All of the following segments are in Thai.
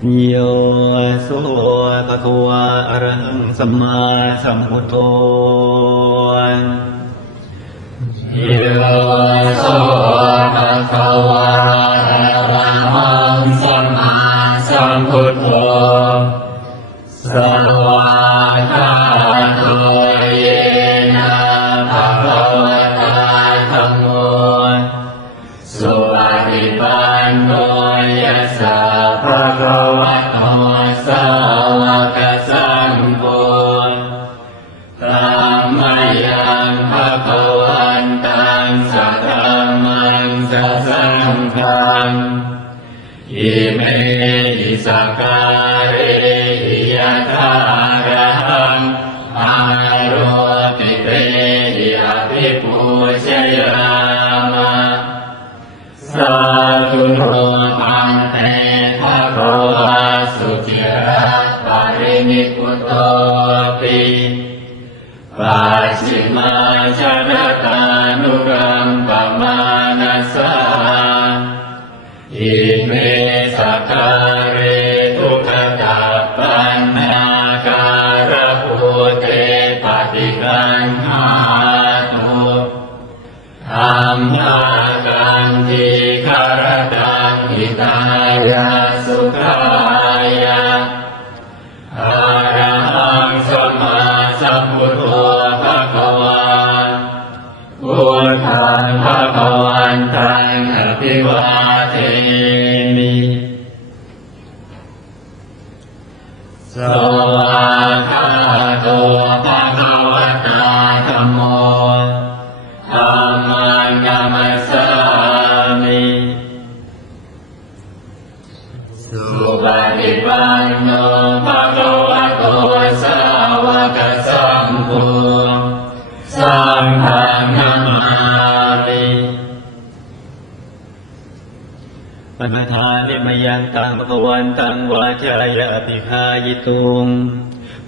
โยโสุปะคะวะอรังสัมมาสัมพุทโธโยสุปะคะวันธังอิเมหิสการิยะทารังอารติเตหิอภิปูชยา Um, no. มทานิมยังตังภะวันตังวาจายาติคายตุง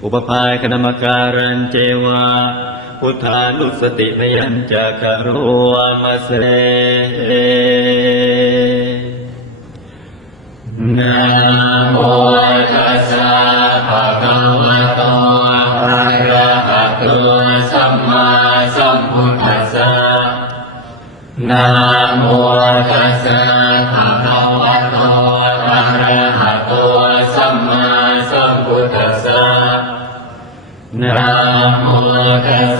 อุปภายคณมการันเจวาพุทธานุสติมยัญจักรวามาเสนะโมตัสสะภะคะวะโตอะระหะโตสัมมาสัมพุทธัสสะนะโมตัสสะภะคะ นะโมตัส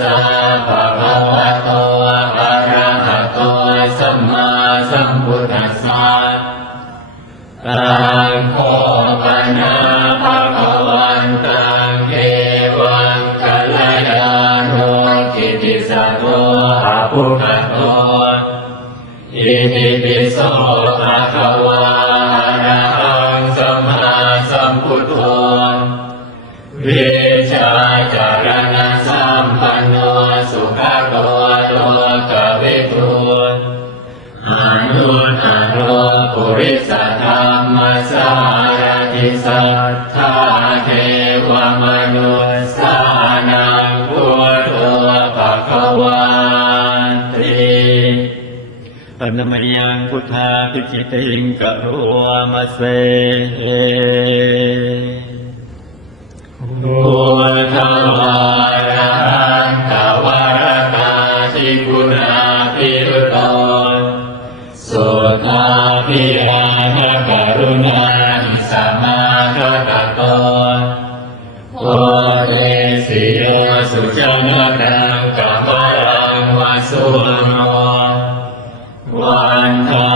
สารทิสัทธาเทวมนุสานังพุทโธภะคะวันติอนมยังพุทธาพิจิติงกะรัวมเสเลโอทวาร สุจนะนังกัปปะรังวาสุลโงวันทา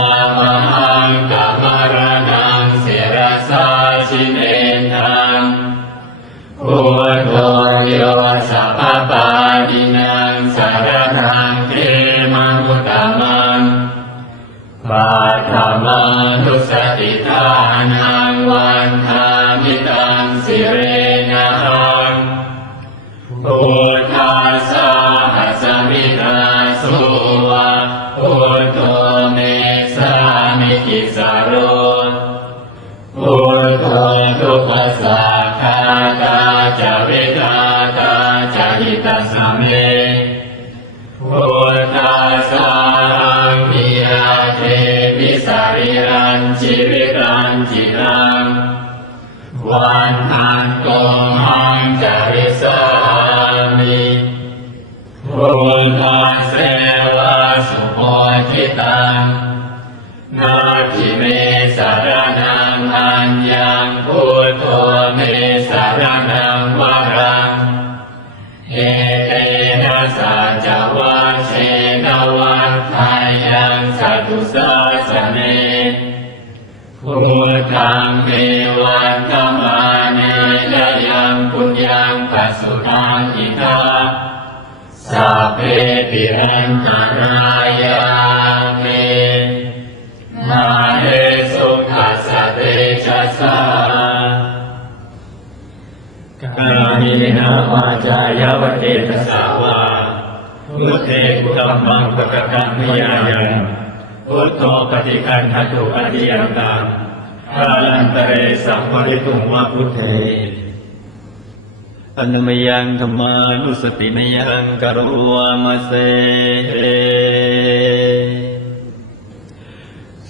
ังอิทาสัพเพปิอันตรายาเมมาเนสุขัสสะเตชะสากามินาวาจายาวเตตสาวาพุทเทกุตัมมังปะกะกังมยายังพุทโธปฏิคันหตุอธิยันตังพาลันตเรสัมปริตุงวะพุทเท อันมยังธรรมานุสติมยังกโรวามเส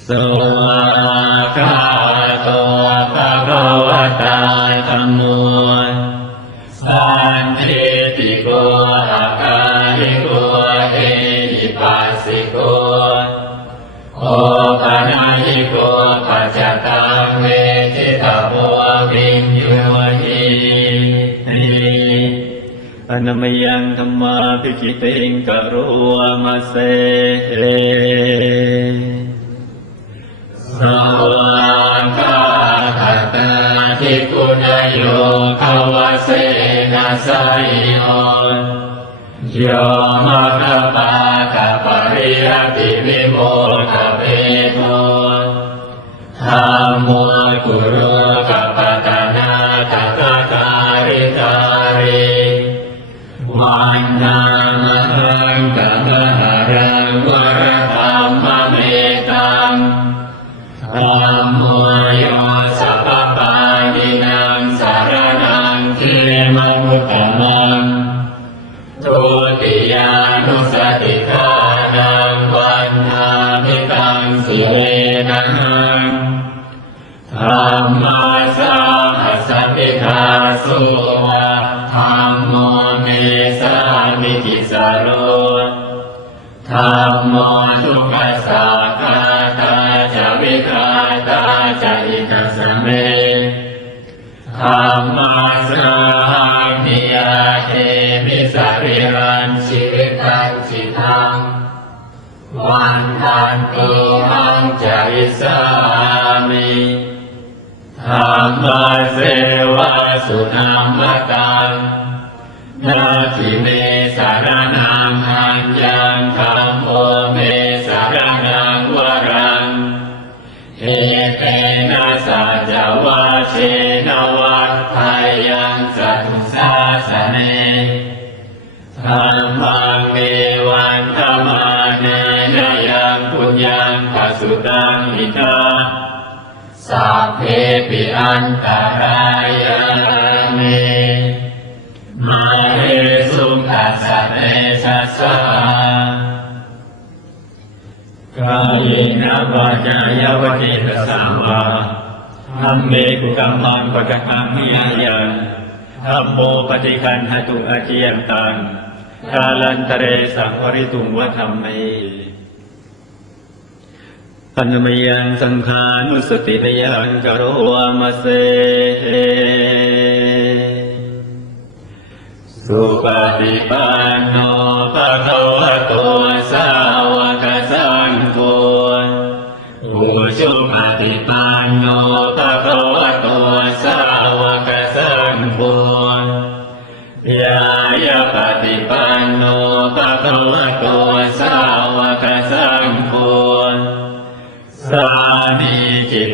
สวากาโตภะคะวะตาธัมโม นมยังธรรมาภิกิติงกโรวาเสสวากาตาทิกุณโยภวเสนาสยโยโยมะคะปะกะปริยติวิโมกเปโทธรรมโมกุโร ทุกขสาคาตาจะวิคาตาจะอิกัสสเมธรรมาสหังนิยาเทมิสริรันชีวิตังจิตังวันทันตุหังจริสามิธรรมเสวะสุนัมมตังนาทิเมสารนังหันยังธร นวัฏไทยังสัตุสาสเนธรรมังเมวันธรรมาเนนยังปุญญังปัสสุตังอิทาสัพเพปิอันตรายาเมมาเรสุขัสสะเตชะสะกายนะวาจายาวเจตสาวา ธรรมเมกุกัมมังปะกะหังมิยายังธรรมโมปฏิคันหตุอาเจียนตังกาลันตเรสังวริตุงวะธรรมเมปัญมยังสังขานุสตินยังกโรวามเสสุปฏิปันโนภะคะวะโตสาวกสังโฆผู้ชุปฏิปันโน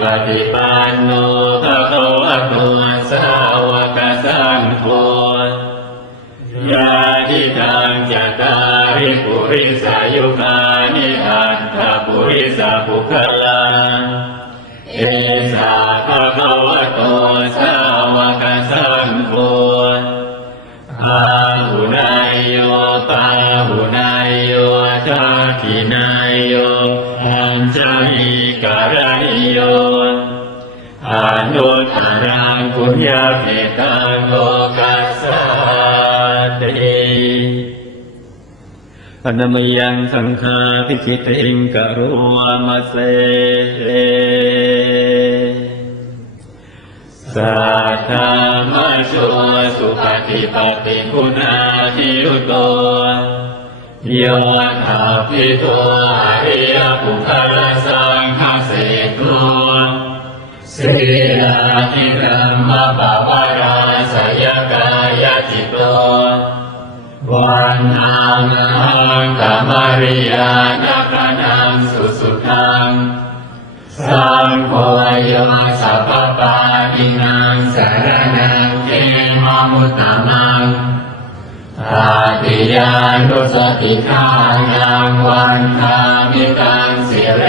ปฏิปันโนภะคะวะโตสาวกสั จลิตังคุณญาภิตังโลกัสสาติอนัมยังสังฆาภิคิติงกโรมะเสสัทธามะโชสุปฏิปติคุณาทิยุโตโยธาภิโตอริยปุคลสังฆเสตุ สีลาธิกรรมปะวาราสยกายจิตโตวันนานังกามริยานักนังสุสุทังสังโฆโยสัพพปาตินังสารนังเขมามุตตะมังตาติยานุสติฆานังวันทามิตังสิเร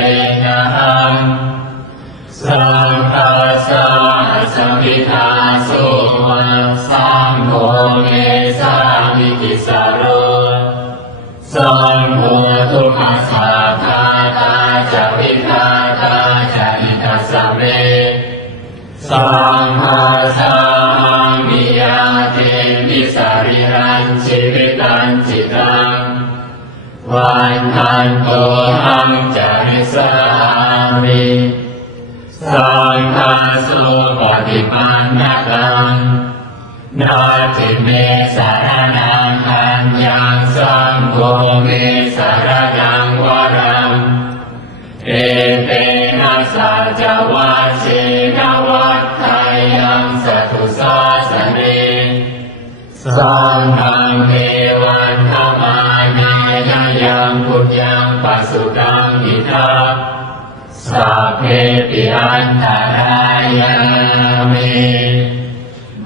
าสาธา งพุทยังปัสสุตังอิทัปสัพเพปิอันตรายามิ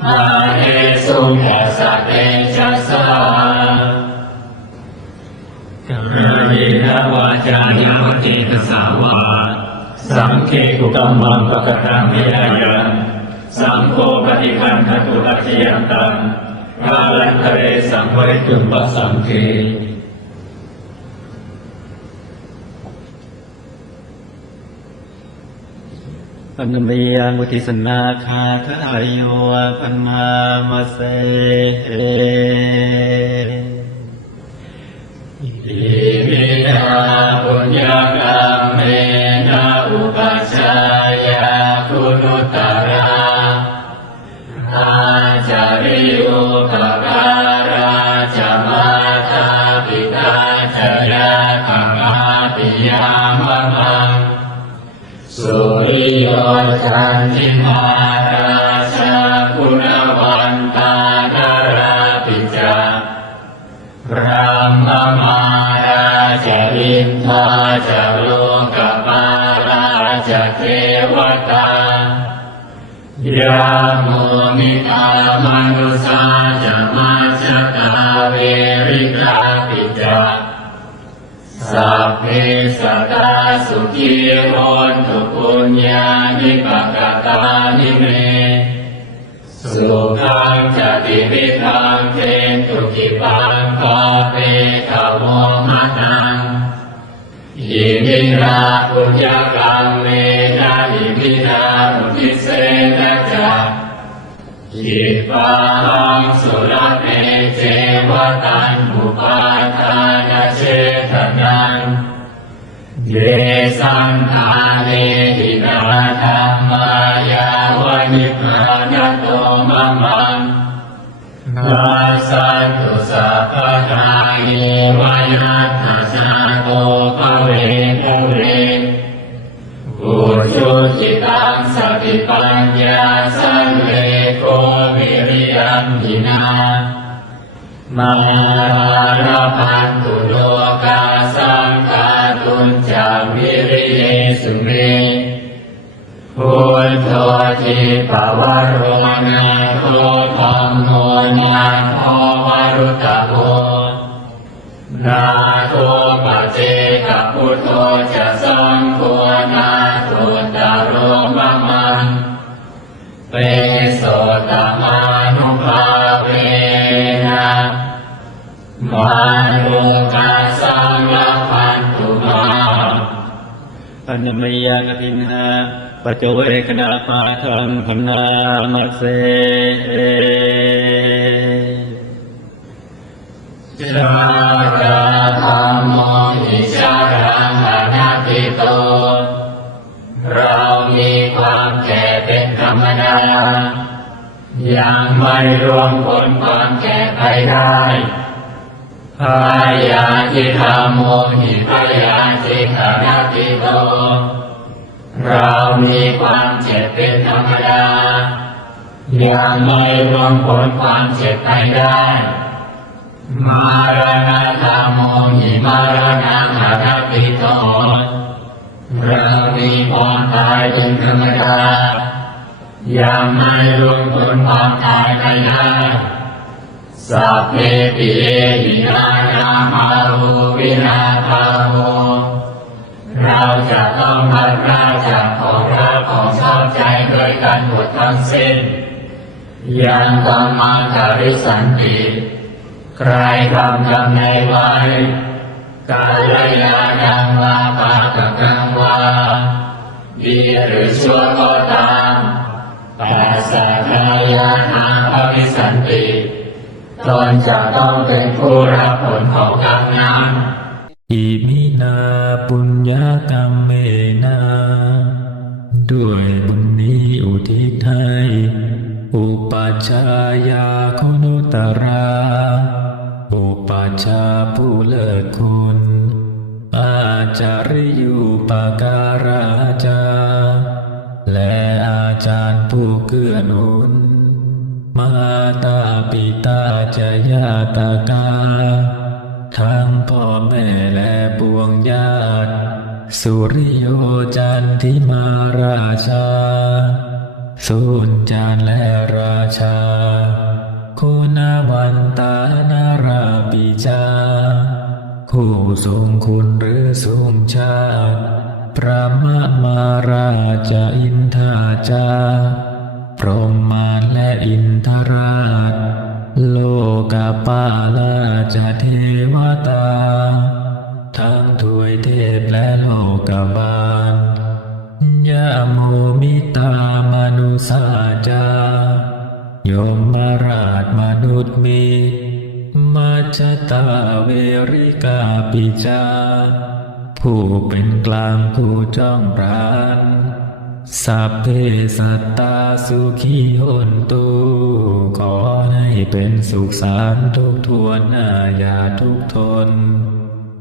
มาเอสุขสะเตชะสาจารินะวาจายาวเจตสาวาสังเคกุกัมมังปะกตังวิรายันสังโฆปฏิคันทตุลักขยันตังกาลันทะเรสังวริกุปสังเคปันมียังวุติสนาคาทายโยปันมามาเสอิมินาบุญญา อินทราชโลกปาราชเทวตายาโมมิอามนุสาจะมาชตาเวริกาปิจาสัพเพสัตาสุขีโหนตุปุญญานิปกตานิเมสุขังจติวิทังเทตุกิปังคาเป อิมินาปุญญากรรมเมนะอิมินามุทิเสนะจักขิปังสุรเมเจวตันอุปาทานเชตนังเยสังทาเลหินาทา มาราพันตุโลกาสังกาตุนจามิริเยสุเมพุทโธทิปวารโรนาโทธรรมโมนาโทวารุตโภนา นาสังลพันตุมยังอภินหาปัจจุเวกนาปาทังพนามาเสจาราธรรมโมหิจารังอนัตติโต เรามีความแก่เป็นธรรมดายังไม่รวมผลความแก่ไปได้ พายาทิธรรมโมหิพยาทิอนัตติโตเรามีความเจ็บเป็นธรรมดายังไม่รวมผลความเจ็บไปได้ มารณะธรรมโมหิมารณะอาทัปปิโตเรามีความตายเป็นธรรมดายังไม่รวมผลความตายไปได้ สัพเพปิเอหินานามารูวินาทาโมเราจะต้องพัดพราจากของรักของชอบใจโดยกันหมดทั้งสิ้นยังตองมาคาริสันติใครทำกรรมในไว้กาลยานังวาปาตกังวาดีหรือชั่วก็ตามแต่สักายานังอภิสันติ ตนจะต้องเป็นผู้รับผลของกรรมนั้นอิมินาปุญญากรรมเมนาด้วยบุญนี้อุทิศให้อุปัชฌายาคุณุตราอุปัชฌาย์ผู้เลิศคุณอาจาริยุปการาจาและอาจารย์ผู้เกื้อหนุน มาตาปิตาจะญาตากา ทั้งพ่อแม่และปวงญาติ สุริโยจันทิมาราชาสุนจานและราชา คุณวันตานาราบิจาคู่ทรงคุณหรือทรงชาติพระมมาราชอินทาจา พรหมานและอินทราช โลกาปาลาจเทวตา ทั้งถวยเทพและโลกบาลยะโมมิตามนุสาจายมมาราชมนุษย์มีมาชตาเวริกาปิจา ผู้เป็นกลางผู้จ้องราน สัพเพสัตตาสุขีหนตุขอให้เป็นสุขสารทุกทวนหนาอย่าทุกทน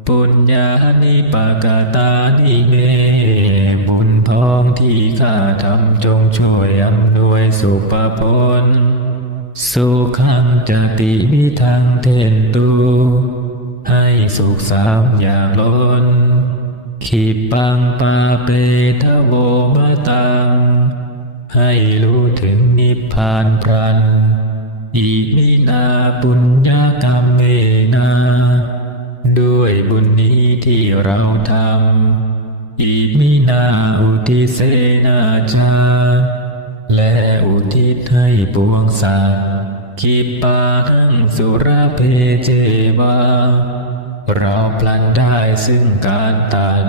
ปุญญานิปกาตานิเม บุญพ้องที่ข้าทำจงช่วยอำนวยสุปพลสุขังจติวิทังเทนตูให้สุขสามอย่างล้น ขีปังปาเปทโวมะตัง ให้รู้ถึงนิพพานพรันอิมินาปุญญากรรมเมนา ด้วยบุญนี้ที่เราทำอิมินาอุทิเสนาจา และอุทิศให้ปวงสัตว์กิปาหังสุรเพเจวา เราพลันได้ซึ่งการตัด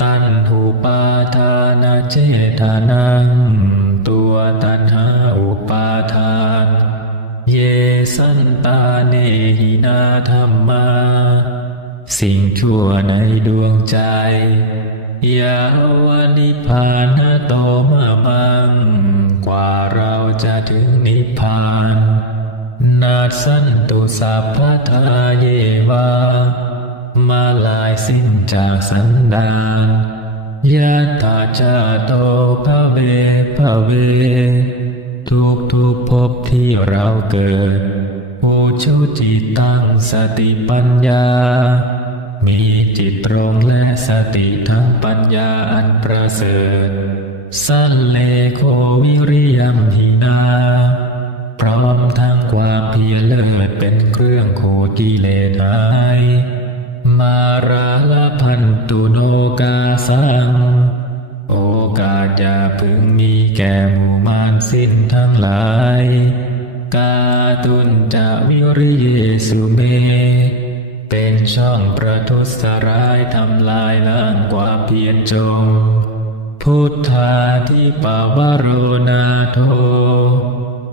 ตันหูปาทานาเจทานังตัวตันหาอุปาทาน เยสันตาเนหินาธรรมา สิ่งชั่วในดวงใจ ยาวนิพพานโตมามัง กว่าเราจะถึงนิพพาน นาสันตุสัพพทาเยวา มาลายสิ้นจากสันดานยะตาจาโตภะเวภะเว ทุกทุกภพที่เราเกิดผู้ชุจิตตั้งสติปัญญา มีจิตตรงและสติทั้งปัญญาอันประเสริฐสันเลโควิริยมหินา พร้อมทั้งความเพียรเลิศเป็นเครื่องขูดกิเลสหาย มาราลพันตุโนกาสัง โอกาสอย่าพึงมีแก่หมู่มารสิ้นทั้งหลาย กาตุนจะวิริเยสุเม เป็นช่องประทุษร้ายทำลายล้างความเพียรจง พุทธาทิปวโรนาโท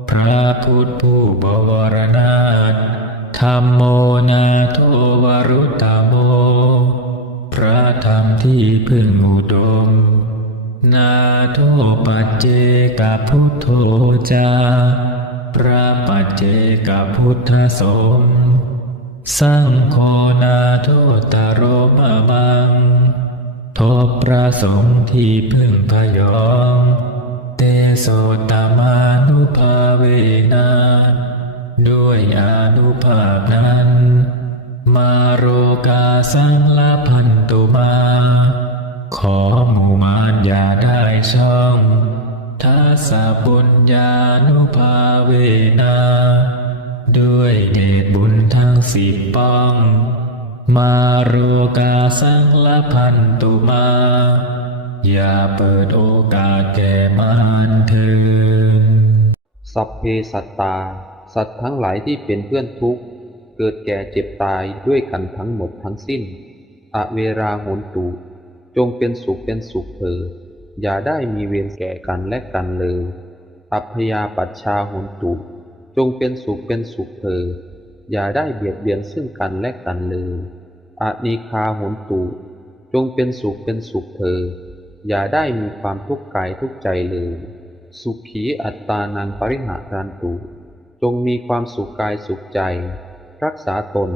พระพุทธผู้บวรนาถ ธรรมโมนาโทวรุตตโม พระธรรมที่พึ่งอุดม นาโทปัจเจกพุทโธจา พระปัจเจกพุทธสงฆ์สังโฆนาโทตโรมะมัง ทบพระสงฆ์ที่พึ่งพยอง เตโสตมานุภาเวนะ ด้วยอนุภาพนั้น มาโรกาสังลพันตุมา ขอหมู่มารอย่าได้ช่องทัสสะบุญญานุภาเวนะด้วยเดชบุญทั้งสิบป้อง มาโรกาสังละพันตุมา อย่าเปิดโอกาสแก่มารเถินสัพเพสัตตา สัตว์ทั้งหลายที่เป็นเพื่อนทุกข์ เกิดแก่เจ็บตายด้วยกันทั้งหมดทั้งสิ้น อเวราโหนตุ จงเป็นสุขเป็นสุขเถิดอย่าได้มีเวรแก่กันและกันเลย อัพยาปัชชาโหนตุ จงเป็นสุขเป็นสุขเถิดอย่าได้เบียดเบียนซึ่งกันและกันเลยอานิคาโหนตุ จงเป็นสุขเป็นสุขเถิดอย่าได้มีความทุกข์กายทุกข์ใจเลย สุขีอัตตานังปริหารันตุ งมีความสุขกายสุขใจ รักษาตน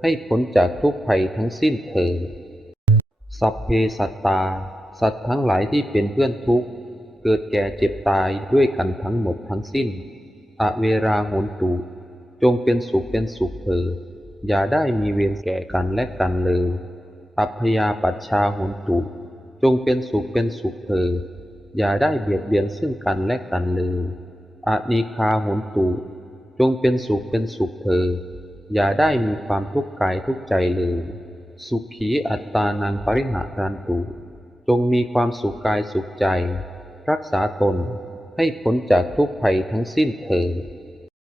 ให้พ้นจากทุกภัยทั้งสิ้นเถิดสัพเพสัตตา สัตว์ทั้งหลายที่เป็นเพื่อนทุกข์ เกิดแก่เจ็บตายด้วยกันทั้งหมดทั้งสิ้น อเวราโหนตุจงเป็นสุขเป็นสุขเถิดอย่าได้มีเวรแก่กันและกันเลย อัพยาปัชชาโหนตุจงเป็นสุขเป็นสุขเถิดอย่าได้เบียดเบียนซึ่งกันและกันเลยอานิคาโหนตุ จงเป็นสุขเป็นสุขเถออย่าได้มีความทุกข์กายทุกใจเลย สุขีอัตตานังปริหารันตุจงมีความสุขกายสุขใจ รักษาตนให้พ้นจากทุกภัยทั้งสิ้นเถอ